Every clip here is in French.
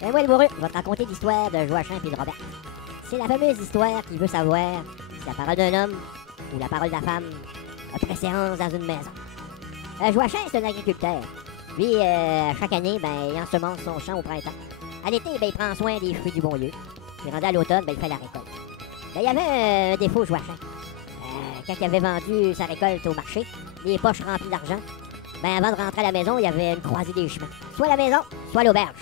Ben moi, le bourru, je vais te raconter l'histoire de Joachim et de Robert. C'est la fameuse histoire qui veut savoir si la parole d'un homme ou la parole de la femme a préséance dans une maison. Joachim, c'est un agriculteur. Lui, chaque année, ben, il ensemence son champ au printemps. À l'été, ben, il prend soin des fruits du bon lieu. Puis rendu à l'automne, ben, il fait la récolte. Ben, il y avait un défaut, Joachim. Quand il avait vendu sa récolte au marché, les poches remplies d'argent, ben, avant de rentrer à la maison, il y avait une croisée des chemins. Soit à la maison, soit à l'auberge.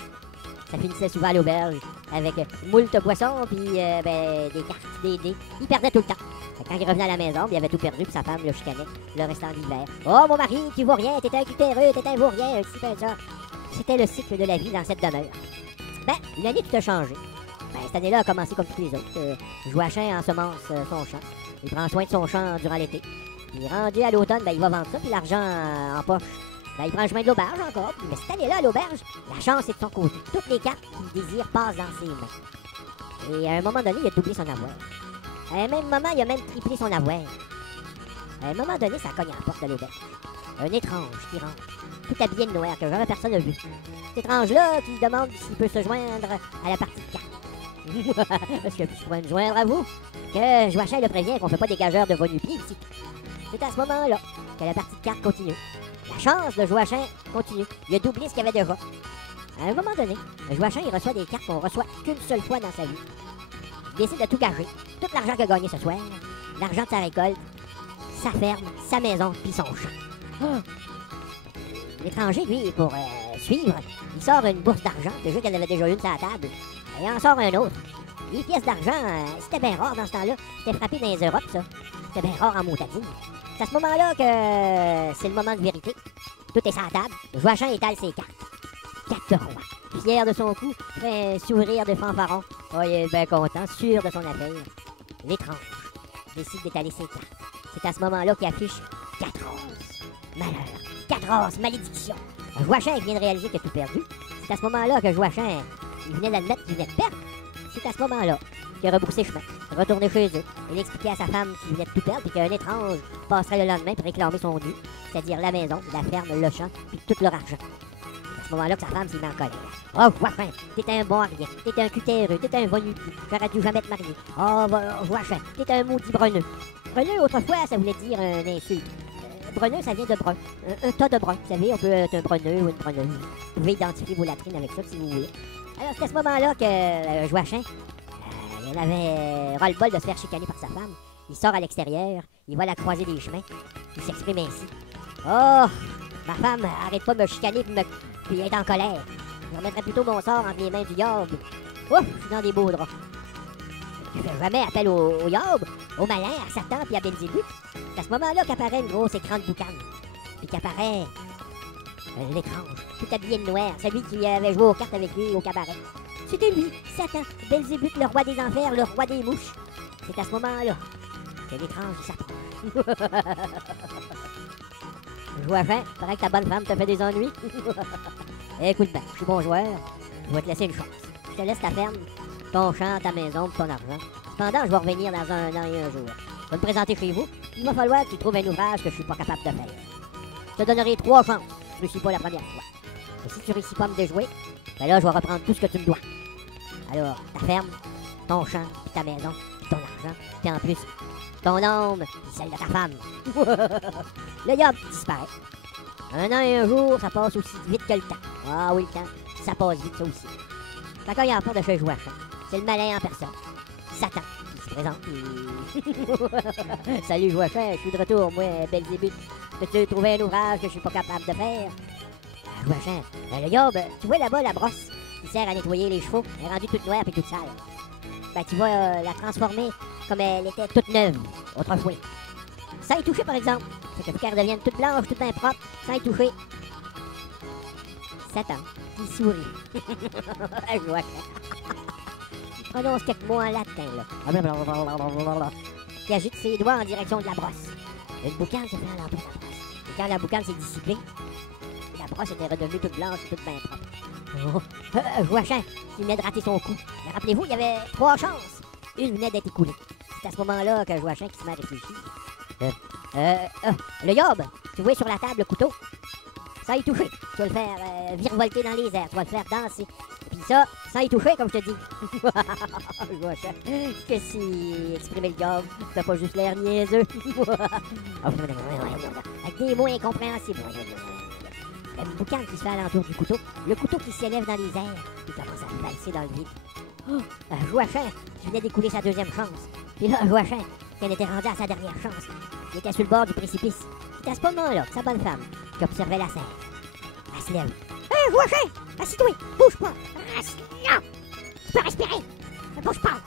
Ça finissait souvent à l'auberge avec moult poissons, puis ben, des cartes, des dés. Il perdait tout le temps. Quand il revenait à la maison, il avait tout perdu, puis sa femme le chicanait le restant de l'hiver. « Oh, mon mari, tu vaux rien, t'es un cutéreux, t'es un vaurien, un ci, un ça. » C'était le cycle de la vie dans cette demeure. Ben, une année, tout a changé. Ben, cette année-là a commencé comme toutes les autres. Joachim ensemence son champ. Il prend soin de son champ durant l'été. Puis rendu à l'automne, ben, il va vendre ça, puis l'argent en poche. Ben, il prend le chemin de l'auberge encore. Mais cette année-là, à l'auberge, la chance est de son côté. Toutes les cartes qu'il désire passent dans ses mains. Et à un moment donné, il a doublé son avoir. À un même moment, il a même triplé son avoir. À un moment donné, ça cogne à la porte de l'auberge. Un étrange qui rentre, tout habillé de noir, que jamais personne n'a vu. Cet étrange-là qui demande s'il peut se joindre à la partie de cartes. Est-ce que je pourrais me joindre à vous? Que Joachim le prévient qu'on ne fait pas des gageurs de volupté ici. C'est à ce moment-là que la partie de cartes continue. La chance de Joachim continue. Il a doublé ce qu'il y avait déjà. À un moment donné, Joachim il reçoit des cartes qu'on reçoit qu'une seule fois dans sa vie. Il décide de tout gager. Tout l'argent qu'il a gagné ce soir, l'argent de sa récolte, sa ferme, sa maison, puis son champ. Oh. L'étranger, lui, pour suivre, il sort une bourse d'argent. Déjà qu'elle avait déjà une sur la table. Il en sort un autre. Les pièces d'argent, c'était bien rare dans ce temps-là. C'était frappé dans les Europes, ça. C'était bien rare en motadine. C'est à ce moment-là que c'est le moment de vérité. Tout est sur la table. Joachim étale ses cartes. Quatre rois. Fier de son coup, fait un sourire de fanfaron. Oh, il est bien content, sûr de son affaire. L'étrange décide d'étaler ses cartes. C'est à ce moment-là qu'il affiche 4 roses. Malheur. 4 roses, malédiction. Joachim vient de réaliser qu'il a tout perdu. C'est à ce moment-là que Joachim, il venait d'admettre qu'il venait de perdre. C'est à ce moment-là qu'il a rebroussé chemin, retourné chez eux. Il expliquait à sa femme qu'il venait de tout perdre et qu'un étrange passerait le lendemain pour réclamer son dû, c'est-à-dire la maison, la ferme, le champ, puis tout leur argent. C'est à ce moment-là que sa femme s'est mise en colère. « Oh, Joachim, t'es un bon à rien, t'es un cutéreux, t'es un volupté, j'aurais dû jamais te marier. Oh, Joachim, t'es un maudit bruneux. » Bruneux, autrefois, ça voulait dire un insulte. Bruneux, ça vient de brun. Un tas de brun. Vous savez, on peut être un bruneux ou une bruneuse. Vous pouvez identifier vos latrines avec ça si vous voulez. Alors, c'est à ce moment-là que Joachim, il avait ras-le-bol de se faire chicaner par sa femme. Il sort à l'extérieur, il voit la croisée des chemins. Il s'exprime ainsi. « Oh, ma femme, arrête pas de me chicaner puis être en colère. Je remettrai plutôt mon sort entre les mains du yob. Ouf, je suis dans des beaux draps. Je fais jamais appel au yob, au malin, à Satan puis à Belzébuth. C'est à ce moment-là qu'apparaît une grosse écran de boucan. Puis qu'apparaît l'étrange, tout habillé de noir, celui qui avait joué aux cartes avec lui au cabaret. C'était lui, Satan, Belzébuth, le roi des enfers, le roi des mouches. C'est à ce moment-là que l'étrange s'approche. Joachim, paraît que ta bonne femme te fait des ennuis. Écoute bien, je suis bon joueur, je vais te laisser une chance. Je te laisse ta ferme, ton champ, ta maison, ton argent. Cependant, je vais revenir dans un an et un jour. Je vais me présenter chez vous. Il va falloir que tu trouves un ouvrage que je suis pas capable de faire. Je te donnerai 3 chances. Je ne réussis pas la première fois. Et si tu réussis pas à me déjouer, ben là, je vais reprendre tout ce que tu me dois. Alors, ta ferme, ton champ, puis ta maison, puis ton argent, puis en plus, ton âme, puis celle de ta femme. Le yob disparaît. Un an et un jour, ça passe aussi vite que le temps. Ah oui, le temps, ça passe vite, ça aussi. Quand il y a pas de chez Joachim, c'est le malin en personne. Satan, qui se présente. Salut Joachim, je suis de retour, moi, Belzébuth. Peux-tu trouver un ouvrage que je suis pas capable de faire? Joachim, le yob, tu vois là-bas la brosse qui sert à nettoyer les chevaux, elle est rendue toute noire et toute sale. Ben, tu vas la transformer comme elle était toute neuve, autrefois. Sans y toucher, par exemple. C'est que qu'elle devienne toute blanche, toute bien propre, sans y toucher. Satan, qui sourit. Joachim. Il prononce quelques mots en latin, là. Il agite ses doigts en direction de la brosse. Une boucane se fait à l'entour de la brosse. Et quand la boucane s'est dissipée, la brosse était redevenue toute blanche et toute bien propre. Joachim, il venait de rater son coup. Mais rappelez-vous, il y avait 3 chances. Une venait d'être écoulée. C'est à ce moment-là que Joachim qui se met à réfléchir. Le yob, tu vois sur la table le couteau. Ça y toucher. Tu vas le faire virevolter dans les airs. Tu vas le faire danser. Puis Puis ça, sans y toucher, comme je te dis. Joachim, que si exprimer le diable, t'as pas juste l'air niaiseux. Avec des mots incompréhensibles. Le boucan qui se fait alentour du couteau, le couteau qui s'élève dans les airs, il commence à valser dans le vide. Joachim qui venait d'écouler sa deuxième chance. Puis là, Joachim, qui en était rendu à sa dernière chance, il était sur le bord du précipice. C'était à ce moment-là que sa bonne femme, qui observait la scène, elle se lève. Hé, Joachim, assis-toi, bouge pas. Non, tu peux respirer, ne bouge pas.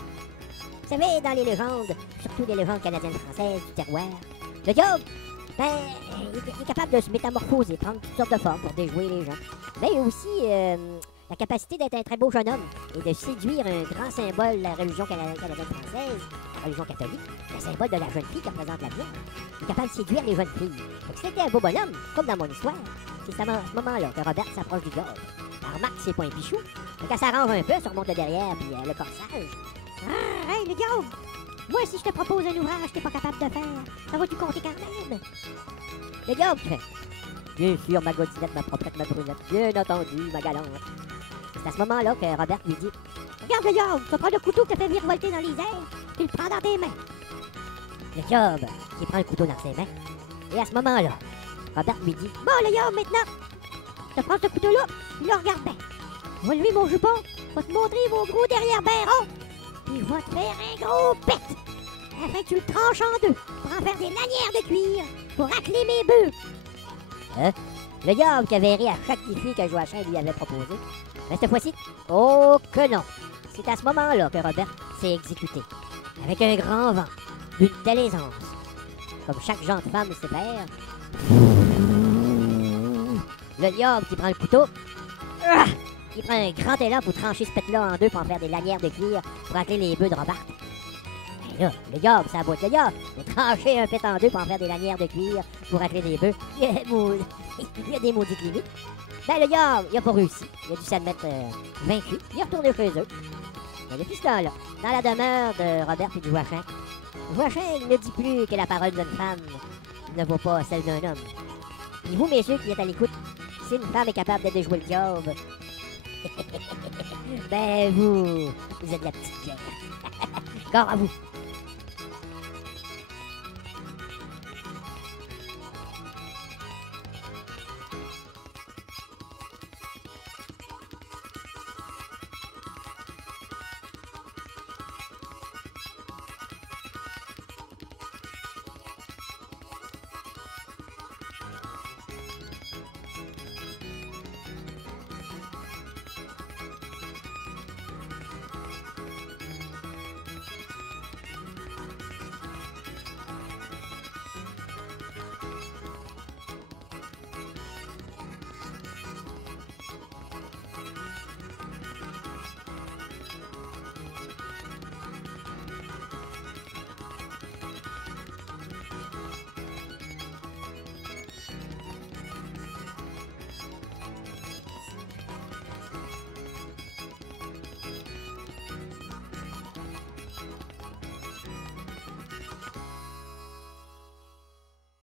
Vous savez, dans les légendes, surtout les légendes canadiennes-françaises du terroir, le diable, ben, il est capable de se métamorphoser, prendre toutes sortes de formes pour déjouer les gens. Mais il a aussi la capacité d'être un très beau jeune homme et de séduire un grand symbole de la religion canadienne-française, la religion catholique, le symbole de la jeune fille qui représente la Vierge. Il est capable de séduire les jeunes filles. Donc c'était un beau bonhomme, comme dans mon histoire. C'est à ce moment-là que Robert s'approche du diable. Elle remarque que c'est pas un pichou. Donc elle s'arrange un peu, se remonte le derrière, puis le corsage. Ah, hey, le diable! Moi, si je te propose un ouvrage que t'es pas capable de faire, ça va-tu compter quand même? Le diable fait. Bien sûr, ma godinette, ma proprette, ma brunette. Bien entendu, ma galante. C'est à ce moment-là que Robert lui dit: regarde le diable, tu prends le couteau que t'as fait virevolter dans les airs, tu le prends dans tes mains. Le diable qui prend le couteau dans ses mains. Et à ce moment-là, Robert lui dit: bon, le diable, maintenant, tu prends ce couteau-là, tu le regardes bien. Je vais lever mon jupon, je vais te montrer mon gros derrière bien rond, puis je vais te faire un gros pet, afin que tu le tranches en deux, pour en faire des lanières de cuir, pour racler mes bœufs. Hein? Le diable qui avait ri à chaque défi que Joachim lui avait proposé. Mais cette fois-ci, oh que non! C'est à ce moment-là que Robert s'est exécuté. Avec un grand vent, d'une telle aisance, comme chaque genre de femme sait faire. Le diable qui prend le couteau, qui prend un grand élan pour trancher ce pet-là en deux pour en faire des lanières de cuir pour racler les bœufs de Robert. Et là, le diable, ça botte le diable. De trancher un pet en deux pour en faire des lanières de cuir pour racler des bœufs. Il y a des maudites limites. Ben, le diable, il a pas réussi. Il a dû s'admettre vaincu. Il est retourné chez eux. Mais depuis ce temps-là, dans la demeure de Robert et de Joachim, Joachim ne dit plus que la parole d'une femme ne vaut pas celle d'un homme. Et vous, messieurs qui êtes à l'écoute, si une femme est capable de déjouer le diable, ben vous êtes la petite guerre. Gare à vous.